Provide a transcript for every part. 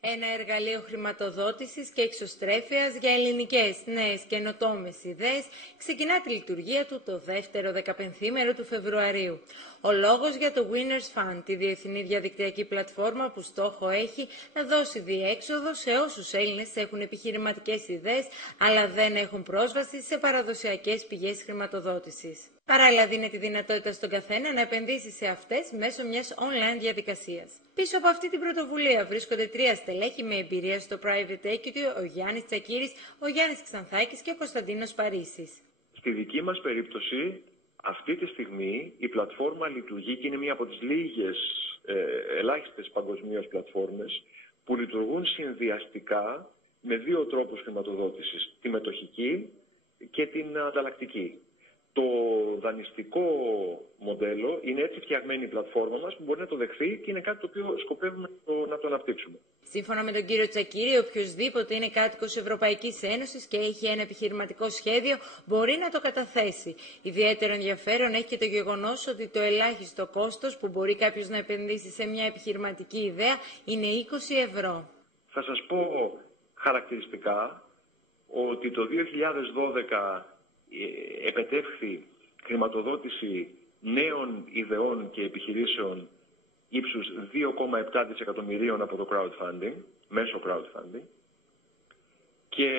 Ένα εργαλείο χρηματοδότησης και εξωστρέφειας για ελληνικές νέες καινοτόμες ιδέες ξεκινά τη λειτουργία του το δεύτερο δεκαπενθήμερο του Φεβρουαρίου. Ο λόγος για το Winners Fund, τη διεθνή διαδικτυακή πλατφόρμα που στόχο έχει να δώσει διέξοδο σε όσους Έλληνες έχουν επιχειρηματικές ιδέες αλλά δεν έχουν πρόσβαση σε παραδοσιακές πηγές χρηματοδότησης. Παράλληλα, δίνει τη δυνατότητα στον καθένα να επενδύσει σε αυτές μέσω μιας online διαδικασίας. Πίσω από αυτή την πρωτοβουλία βρίσκονται τρία στελέχη με εμπειρία στο private equity: ο Γιάννης Τσακίρης, ο Γιάννης Ξανθάκης και ο Κωνσταντίνος Παρίσης. Στη δική μας περίπτωση, αυτή τη στιγμή η πλατφόρμα λειτουργεί και είναι μία από τις λίγες ελάχιστες παγκοσμίως πλατφόρμες που λειτουργούν συνδυαστικά με δύο τρόπους χρηματοδότησης: τη μετοχική και την ανταλλακτική. Το δανειστικό μοντέλο είναι έτσι φτιαγμένη η πλατφόρμα μας που μπορεί να το δεχθεί και είναι κάτι το οποίο σκοπεύουμε να το αναπτύξουμε. Σύμφωνα με τον κύριο Τσακίρη, οποιοδήποτε είναι κάτοικος Ευρωπαϊκής Ένωσης και έχει ένα επιχειρηματικό σχέδιο μπορεί να το καταθέσει. Ιδιαίτερο ενδιαφέρον έχει και το γεγονός ότι το ελάχιστο κόστος που μπορεί κάποιος να επενδύσει σε μια επιχειρηματική ιδέα είναι 20 ευρώ. Θα σας πω χαρακτηριστικά ότι το 2012 επετεύχθη χρηματοδότηση νέων ιδεών και επιχειρήσεων ύψους 2,7 δισεκατομμυρίων από το crowdfunding, μέσω crowdfunding, και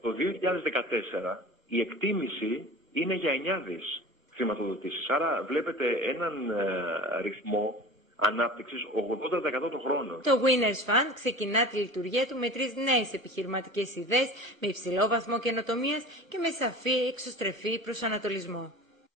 το 2014 η εκτίμηση είναι για 9 δις χρηματοδοτήσεις. Άρα βλέπετε έναν ρυθμό ανάπτυξης 80% το χρόνο. Το Winners Fund ξεκινά τη λειτουργία του με 3 νέες επιχειρηματικές ιδέες με υψηλό βαθμό καινοτομίας και με σαφή εξωστρεφή προσανατολισμό.